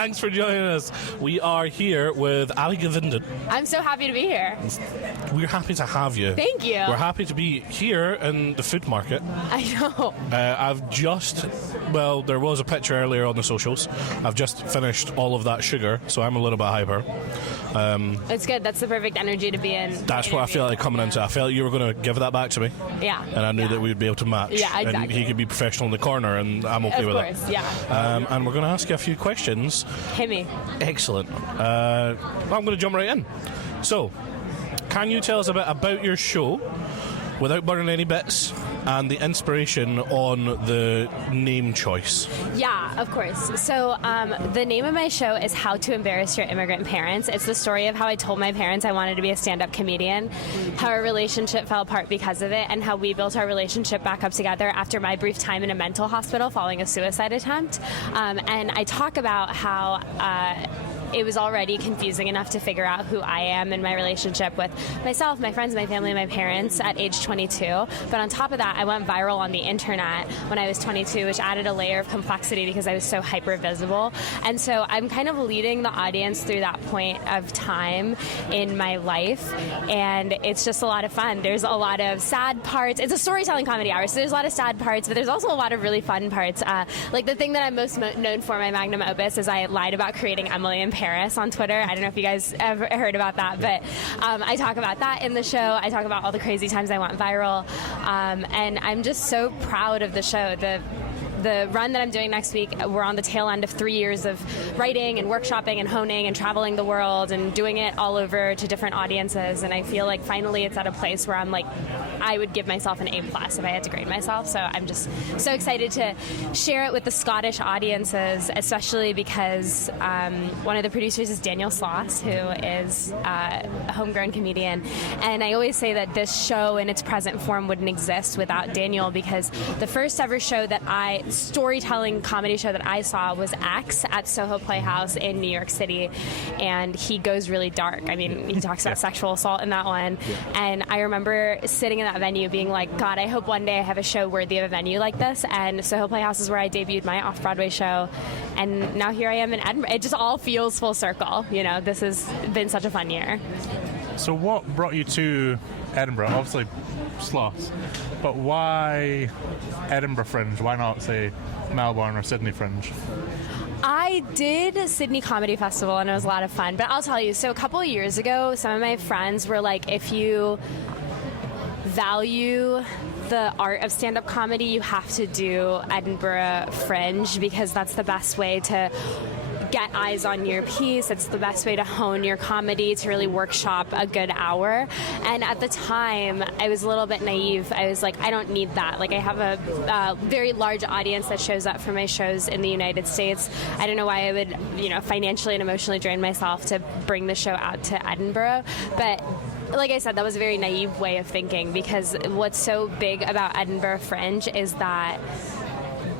Thanks for joining us. We are here with Abby Govindan. I'm so happy to be here. We're happy to have you. Thank you. We're happy to be here in the food market. I know. There was a picture earlier on the socials. I've just finished all of that sugar, so I'm a little bit hyper. It's good. That's the perfect energy to be in. That's what I feel like coming into. I felt you were going to give that back to me. Yeah. And I knew that we'd be able to match. Yeah, exactly. And he could be professional in the corner, and I'm okay with it. Of course, yeah. And we're going to ask you a few questions. Hit me. Excellent. I'm going to jump right in. So, can you tell us a bit about your show without burning any bits and the inspiration on the name choice? Yeah, of course. So the name of my show is How to Embarrass Your Immigrant Parents. It's the story of how I told my parents I wanted to be a stand-up comedian, how our relationship fell apart because of it, and how we built our relationship back up together after my brief time in a mental hospital following a suicide attempt. And I talk about how it was already confusing enough to figure out who I am in my relationship with myself, my friends, my family, my parents at age 22. But on top of that, I went viral on the internet when I was 22, which added a layer of complexity because I was so hyper visible. And so I'm kind of leading the audience through that point of time in my life, and it's just a lot of fun. There's a lot of sad parts. It's a storytelling comedy hour, so there's a lot of sad parts, but there's also a lot of really fun parts. Like the thing that I'm most known for, my magnum opus, is I lied about creating Emily in Paris on Twitter. I don't know if you guys ever heard about that, but I talk about that in the show. I talk about all the crazy times I went viral, and I'm just so proud of the show. The run that I'm doing next week, we're on the tail end of 3 years of writing and workshopping and honing and traveling the world and doing it all over to different audiences, and I feel like finally it's at a place where I'm like, I would give myself an A+ if I had to grade myself, so I'm just so excited to share it with the Scottish audiences, especially because one of the producers is Daniel Sloss, who is a homegrown comedian, and I always say that this show in its present form wouldn't exist without Daniel, because the first ever storytelling comedy show that I saw was X at Soho Playhouse in New York City, and he goes really dark. I mean, he talks about sexual assault in that one, and I remember sitting in that venue being like, God, I hope one day I have a show worthy of a venue like this, and Soho Playhouse is where I debuted my off-Broadway show, and now here I am in Edinburgh. It just all feels full circle, you know. This has been such a fun year. So what brought you to Edinburgh? Obviously Sloss, but why Edinburgh Fringe? Why not, say, Melbourne or Sydney Fringe? I did Sydney Comedy Festival, and it was a lot of fun, but I'll tell you, so a couple of years ago, some of my friends were like, if you value the art of stand-up comedy, you have to do Edinburgh Fringe, because that's the best way to get eyes on your piece. It's the best way to hone your comedy, to really workshop a good hour. And at the time, I was a little bit naive. I was like, I don't need that. Like, I have a very large audience that shows up for my shows in the United States. I don't know why I would, financially and emotionally drain myself to bring the show out to Edinburgh. But like I said, that was a very naive way of thinking, because what's so big about Edinburgh Fringe is that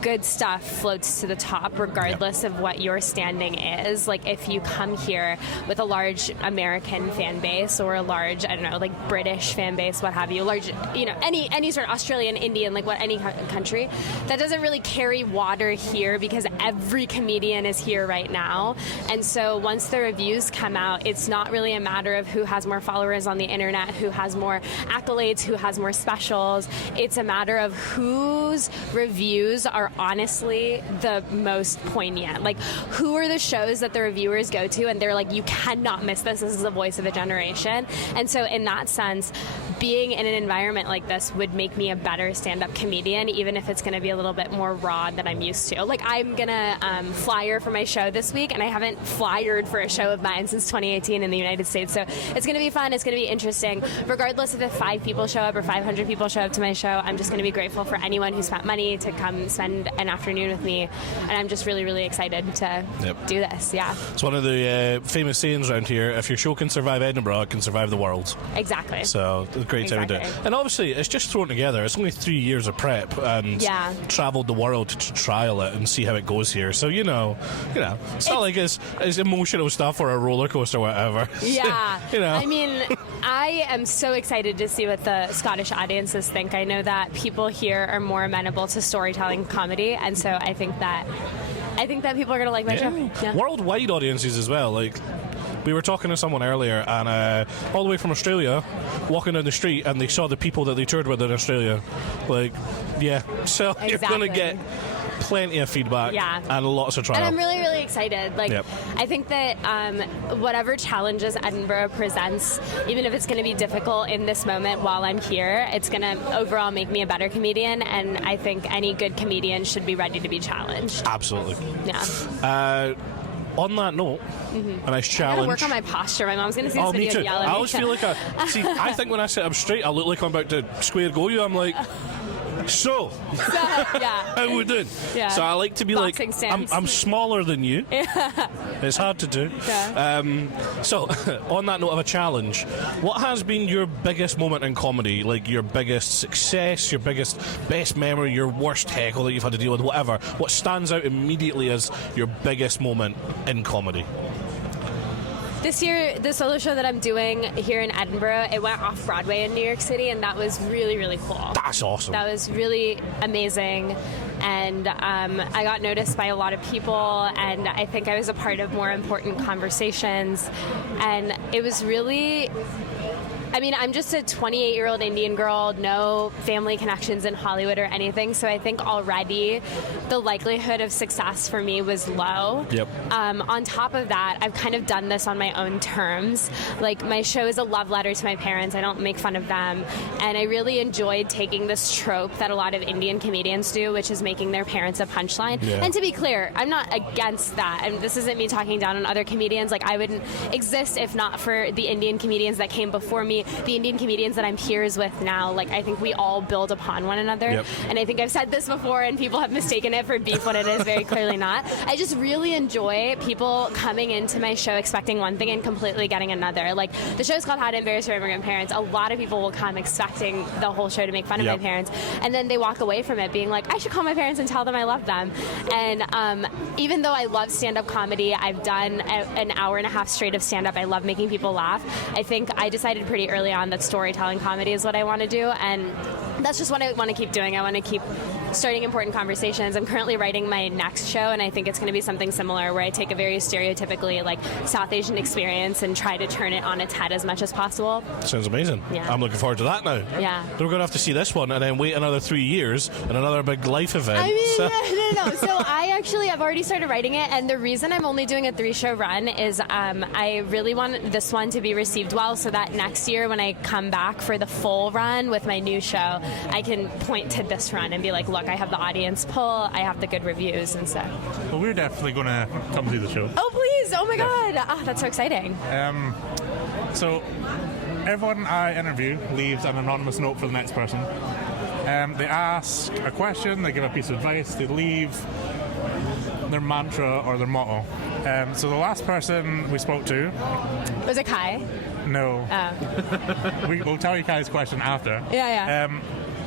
good stuff floats to the top regardless of what your standing is. Like, if you come here with a large American fan base or a large, I don't know, like British fan base, what have you, large, any sort of Australian, Indian, like any country, that doesn't really carry water here, because every comedian is here right now. And so once the reviews come out, it's not really a matter of who has more followers on the internet, who has more accolades, who has more specials. It's a matter of whose reviews are honestly the most poignant. Like, who are the shows that the reviewers go to and they're like, you cannot miss this is the voice of a generation. And so in that sense, being in an environment like this would make me a better stand-up comedian, even if it's going to be a little bit more raw than I'm used to. Like, I'm going to flyer for my show this week, and I haven't flyered for a show of mine since 2018 in the United States, so it's going to be fun, it's going to be interesting. Regardless of if 5 people show up or 500 people show up to my show, I'm just going to be grateful for anyone who spent money to come spend an afternoon with me, and I'm just really, really excited to do this. Yeah. It's one of the famous sayings around here: if your show can survive Edinburgh, it can survive the world. Exactly. So it's a great time to do it. And obviously, it's just thrown together. It's only 3 years of prep and travelled the world to trial it and see how it goes here. So it's not like it's emotional stuff or a roller coaster or whatever. Yeah. I mean, I am so excited to see what the Scottish audiences think. I know that people here are more amenable to storytelling comedy, and so I think that I think that people are going to like my show. Yeah. Worldwide audiences as well. Like, we were talking to someone earlier, and all the way from Australia, walking down the street, and they saw the people that they toured with in Australia. Like, yeah. So you're going to get plenty of feedback and lots of trial. And I'm really, really excited. Like, I think that whatever challenges Edinburgh presents, even if it's going to be difficult in this moment while I'm here, it's going to overall make me a better comedian, and I think any good comedian should be ready to be challenged. Absolutely. Yeah. On that note, a nice challenge. I gotta work on my posture. My mom's gonna see this video and yell at me. I always feel like I think when I sit up straight, I look like I'm about to square go you. I'm like, so how we doing? Yeah. So I like to be Boxing like, I'm smaller than you. It's hard to do. So on that note of a challenge, what has been your biggest moment in comedy? Like your biggest success, your best memory, your worst heckle that you've had to deal with, whatever. What stands out immediately as your biggest moment in comedy? This year, the solo show that I'm doing here in Edinburgh, it went off Broadway in New York City, and that was really, really cool. That's awesome. That was really amazing, and I got noticed by a lot of people, and I think I was a part of more important conversations, and it was really... I mean, I'm just a 28-year-old Indian girl, no family connections in Hollywood or anything, so I think already the likelihood of success for me was low. On top of that, I've kind of done this on my own terms. Like, my show is a love letter to my parents. I don't make fun of them. And I really enjoyed taking this trope that a lot of Indian comedians do, which is making their parents a punchline. And to be clear, I'm not against that. And this isn't me talking down on other comedians. Like, I wouldn't exist if not for the Indian comedians that came before me, the Indian comedians that I'm peers with now. Like, I think we all build upon one another. And I think I've said this before, and people have mistaken it for beef when it is very clearly not. I just really enjoy people coming into my show expecting one thing and completely getting another. Like, the show's called How to Embarrass Your Immigrant Parents. A lot of people will come expecting the whole show to make fun of my parents, and then they walk away from it being like, I should call my parents and tell them I love them. And even though I love stand-up comedy, I've done an hour and a half straight of stand-up. I love making people laugh. I think I decided pretty early on that storytelling comedy is what I want to do, and that's just what I want to keep doing. I want to keep starting important conversations. I'm currently writing my next show, and I think it's going to be something similar where I take a very stereotypically like South Asian experience and try to turn it on its head as much as possible. Sounds amazing. I'm looking forward to that now. Yeah. We're going to have to see this one and then wait another 3 years and another big life event. I mean, no. So I've already started writing it, and the reason I'm only doing a 3-show run is I really want this one to be received well, so that next year when I come back for the full run with my new show, I can point to this run and be like, look, I have the audience pull, I have the good reviews and stuff. Well, we're definitely going to come see the show. Oh, please. Oh, my God. Oh, that's so exciting. So everyone I interview leaves an anonymous note for the next person. They ask a question, they give a piece of advice, they leave their mantra or their motto. So the last person we spoke to... Was it Kai? No. Oh. We'll tell you Kai's question after. Yeah.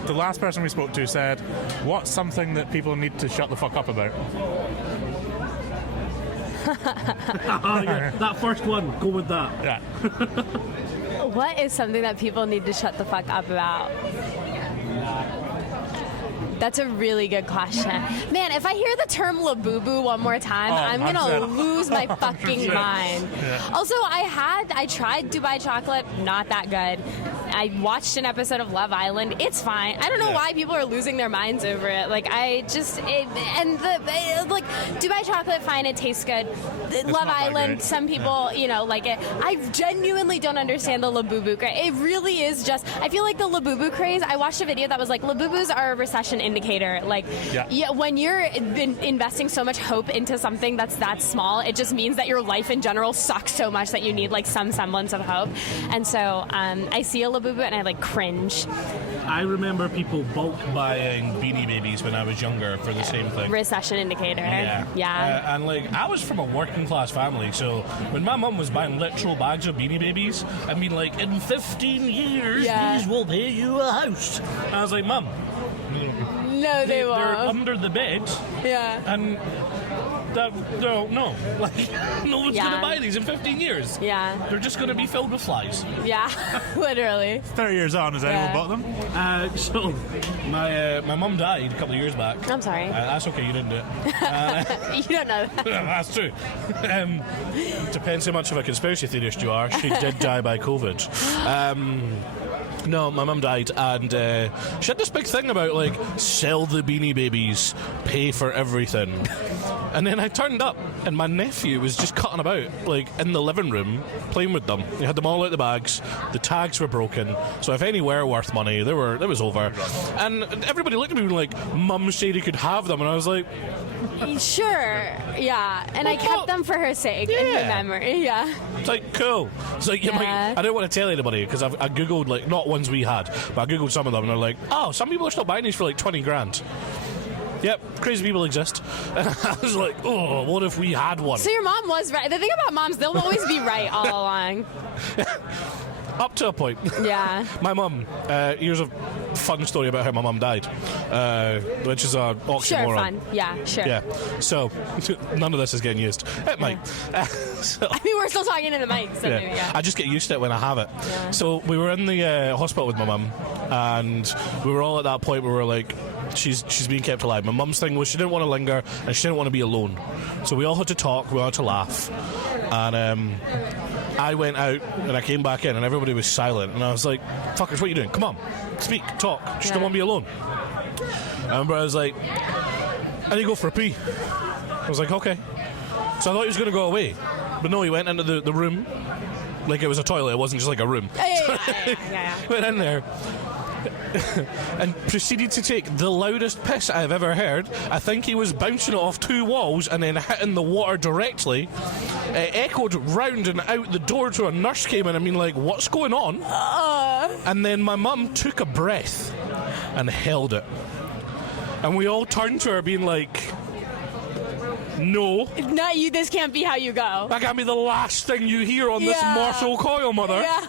The last person we spoke to said, what's something that people need to shut the fuck up about? That first one, go with that. Yeah. What is something that people need to shut the fuck up about? That's a really good question. Man, if I hear the term labubu one more time, I'm going to lose my fucking mind. Yeah. Also, I tried Dubai chocolate, not that good. I watched an episode of Love Island. It's fine. I don't know why people are losing their minds over it. Like, Dubai chocolate, fine, it tastes good. Love Island, some people, like it. I genuinely don't understand the labubu craze. It really is just, I feel like the labubu craze, I watched a video that was like, labubus are a recession indicator. Like, when you're investing so much hope into something that's that small, it just means that your life in general sucks so much that you need like some semblance of hope. And so I see a labubu and I like cringe. I remember people bulk buying Beanie Babies when I was younger for the same thing. Recession indicator. Yeah. And like, I was from a working class family, so when my mum was buying literal bags of Beanie Babies, I mean, like, in 15 years, these will pay you a house. And I was like, Mum, no, they won't. They're under the bed. Yeah. And No. Like, no one's going to buy these in 15 years. Yeah. They're just going to be filled with flies. Yeah, literally. 30 years on, has anyone bought them? So, my mum died a couple of years back. I'm sorry. That's okay, you didn't do it. You don't know that. That's true. Depends how much of a conspiracy theorist you are. She did die by COVID. No, my mum died, and she had this big thing about, like, sell the Beanie Babies, pay for everything. And then I turned up, and my nephew was just cutting about, like, in the living room, playing with them. He had them all out the bags. The tags were broken, so if any were worth money, it was over. And everybody looked at me like, Mum said he could have them, and I was like... Sure, yeah. And I kept them for her sake, in her memory, yeah. It's like, cool. It's like, I don't want to tell anybody, because I Googled, like, not ones we had, but I Googled some of them, and they're like, oh, some people are still buying these for like 20 grand. Yep, crazy people exist. And I was like, oh, what if we had one? So your mom was right. The thing about moms, they'll always be right all along. Up to a point. Yeah. My mum, here's a fun story about how my mum died, which is an oxymoron. Sure, fun. Yeah, sure. Yeah. So, none of this is getting used. It might. So, I mean, we're still talking in the mic, so maybe, I just get used to it when I have it. Yeah. So, we were in the hospital with my mum, and we were all at that point where we were like, she's being kept alive. My mum's thing was she didn't want to linger, and she didn't want to be alone. So, we all had to talk, we all had to laugh. And, I went out and I came back in and everybody was silent and I was like, fuckers, what are you doing? Come on, speak, talk. Just don't want to be alone. I remember I was like, I need to go for a pee. I was like, okay. So I thought he was going to go away. But no, he went into the room like it was a toilet. It wasn't just like a room. Yeah. Went in there and proceeded to take the loudest piss I've ever heard. I think he was bouncing it off 2 walls and then hitting the water directly. It echoed round and out the door to a nurse came in and being like, what's going on? And then my mum took a breath and held it. And we all turned to her being like, no. Not you, this can't be how you go. That can't be the last thing you hear on this mortal coil, mother. Yeah.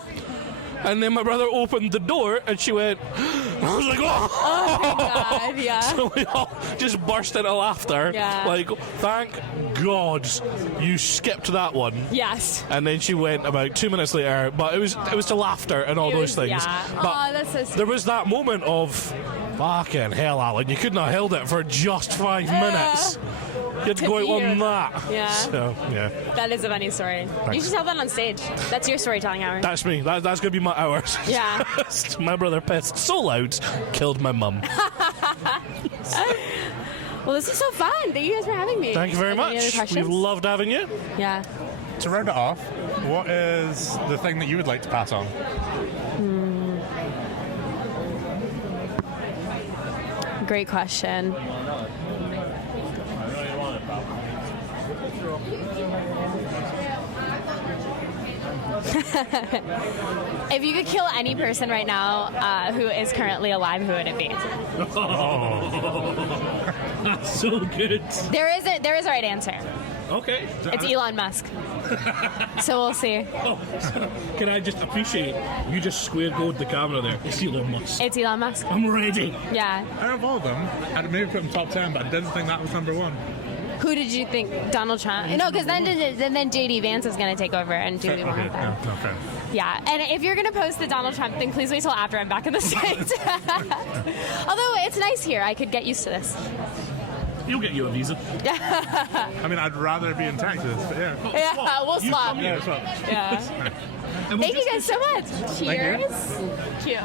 And then my brother opened the door and she went, I was like, oh my God, yeah. So we all just burst into laughter. Yeah. Like, thank God you skipped that one. Yes. And then she went about 2 minutes later, but it was to laughter and all those things. Yeah. But that's so sweet. there was that moment of, fucking hell, Alan, you couldn't have held it for just 5 minutes. You had to go out on that. Yeah. So, yeah. That is a funny story. Thanks. You should tell that on stage. That's your storytelling hour. That's me. That's going to be my hour. Yeah. My brother pissed so loud, killed my mum. Well, this is so fun. Thank you guys for having me. Thank you very much. We've loved having you. Yeah. To round it off, what is the thing that you would like to pass on? Great question. If you could kill any person right now who is currently alive, who would it be? Oh. That's so good. There is a right answer. Okay. It's Elon Musk. So we'll see. Oh, can I just appreciate you just square gold the camera there? It's Elon Musk. It's Elon Musk. I'm ready. Yeah. Out of all of them, I'd maybe put him top 10, but I didn't think that was number 1. Who did you think? Donald Trump? No, because then JD Vance is going to take over and do we want that? Okay. Yeah, and if you're going to post the Donald Trump thing, please wait till after I'm back in the States. Although it's nice here. I could get used to this. You'll get you a visa. I mean, I'd rather be in Texas, but yeah. Yeah, we'll swap. Yeah, swap. Yeah. Thank you guys so much. Cheers. Cute.